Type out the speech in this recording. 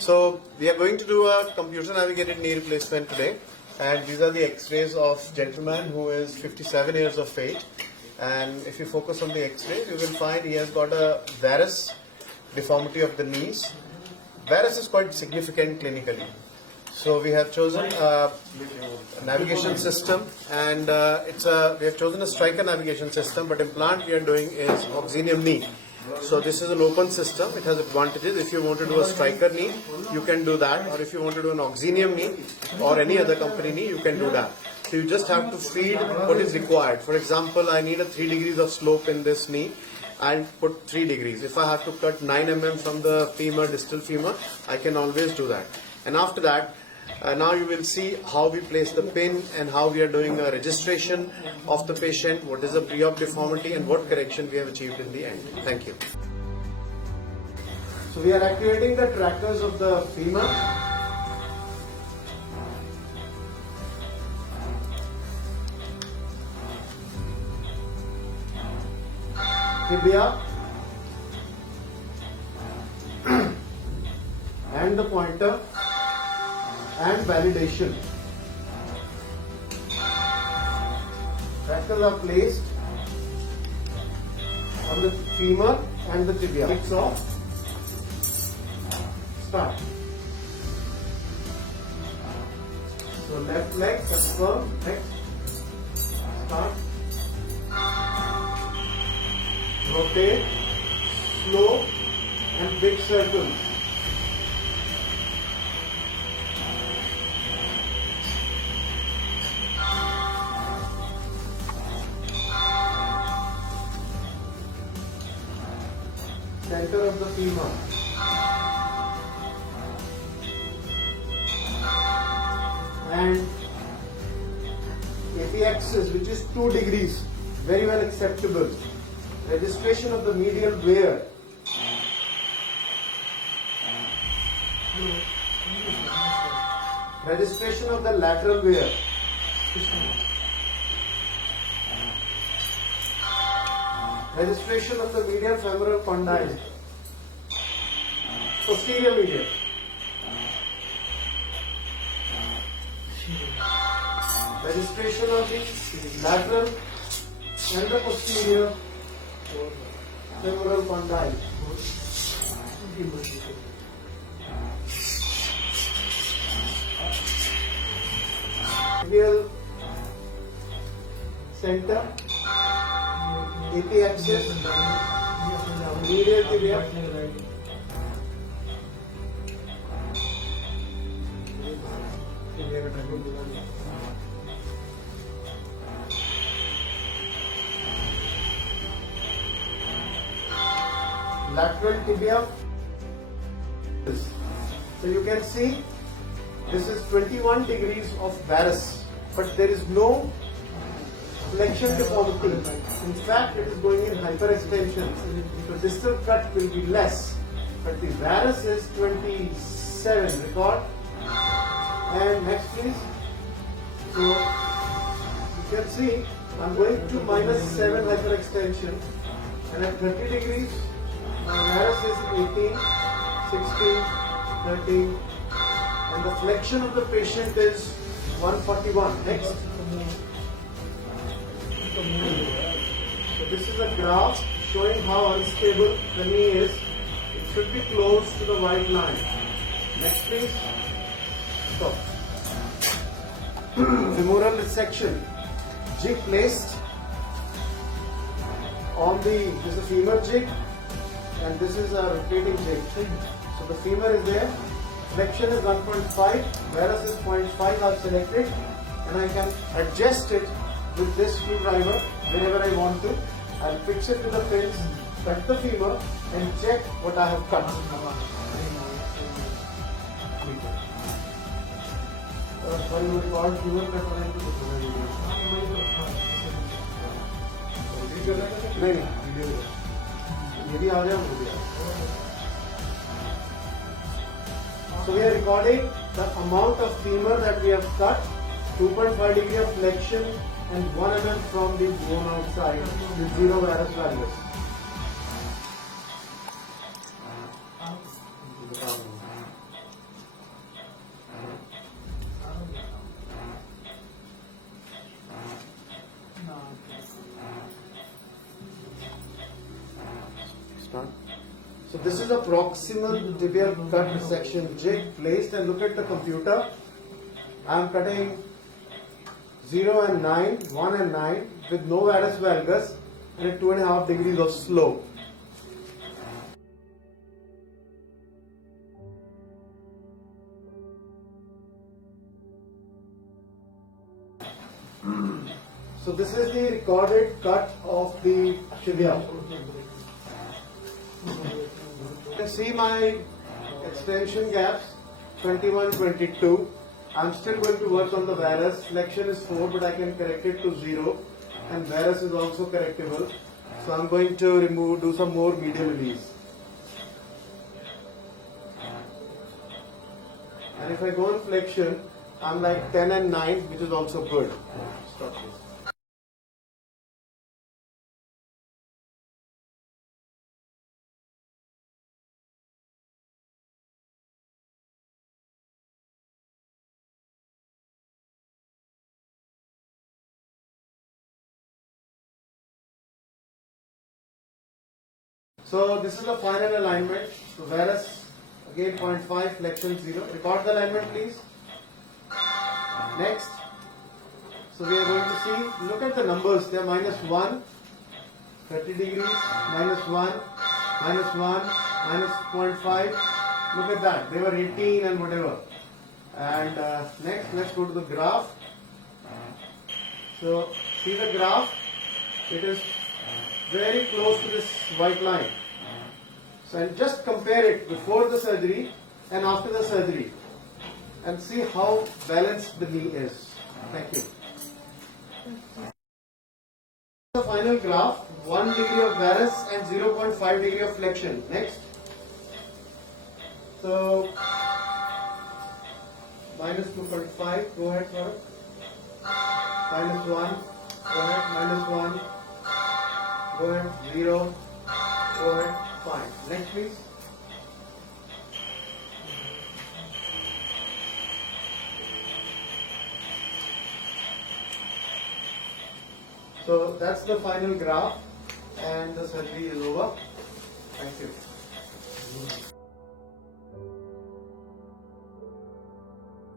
So we are going to do a computer navigated knee replacement today, and these are the x-rays of gentleman who is 57 years of age. And if you focus on the x-rays, you will find he has got a varus deformity of the knees. Varus is quite significant clinically. So we have chosen a navigation system, and we have chosen a Stryker navigation system, but implant we are doing is Oxenium knee. So this is an open system. It has advantages. If you want to do a Stryker knee, you can do that, or if you want to do an Oxenium knee or any other company knee, you can do that. So you just have to feed what is required. For example, I need a 3 degrees of slope in this knee. I'll put 3 degrees. If I have to cut 9 mm from the femur, distal femur, I can always do that. And after that, now you will see how we place the pin and how we are doing a registration of the patient, what is the pre-op deformity and what correction we have achieved in the end. Thank you. So we are activating the trackers of the femur. Tibia and the pointer and validation. Trackers are placed on the femur and the tibia. It's off. Start. So left leg confirm. Next. Start. Rotate. Slow and big circle. Center of the femur. And AP-axis, which is 2 degrees, very well acceptable. Registration of the medial wear. Registration of the lateral wear. Registration of the medial femoral condyle. Posterior medial. Registration of the lateral and the posterior femoral condyle. Medial center. AP-axis, medial tibia, lateral tibia. So you can see this is 21 degrees of varus, but there is no flexion deformity. In fact, it is going in hyperextension. So distal cut will be less, but the varus is 27. Record. And next, please. So you can see I'm going to -7 hyperextension, and at 30 degrees, my varus is 18, 16, 13, and the flexion of the patient is 141. Next. So this is a graph showing how unstable the knee is. It should be close to the white line. Next please. Stop. Femoral resection. Jig placed on this is a femur jig, and this is a rotating jig. So the femur is there. Flexion is 1.5, varus is 0.5. I've selected, and I can adjust it with this screwdriver whenever I want to. I'll fix it to the pins, cut the femur, and check what I have cut. So we are recording the amount of femur that we have cut, 2.5 degree of flexion, and 1 mm from the bone outside with 0 varus values. So this is a proximal tibial cut resection jig placed, and look at the computer. I am cutting 0 and 9, 1 and 9 with no varus valgus and at 2.5 degrees of slope. So this is the recorded cut of the tibia. You can see my extension gaps 21, 22. I'm still going to work on the varus. Flexion is 4, but I can correct it to 0, and varus is also correctable. So I'm going to do some more medial release. And if I go on flexion, I'm like 10 and 9, which is also good. Stop this. So this is the final alignment. So varus again 0.5, flexion 0. Record the alignment, please. Next. So we are going to see, look at the numbers. They are -1, 30 degrees, -1, -1, -0.5. Look at that. They were 18 and whatever. And next, let's go to the graph. So see the graph. It is very close to this white line. So and just compare it before the surgery and after the surgery and see how balanced the knee is. Thank you. The final graph, 1 degree of varus and 0.5 degree of flexion. Next. So -2.5, go ahead, sir. -1, go ahead, -1. Go ahead, 0, go ahead, fine. Next please. So that's the final graph and the surgery is over. Thank you.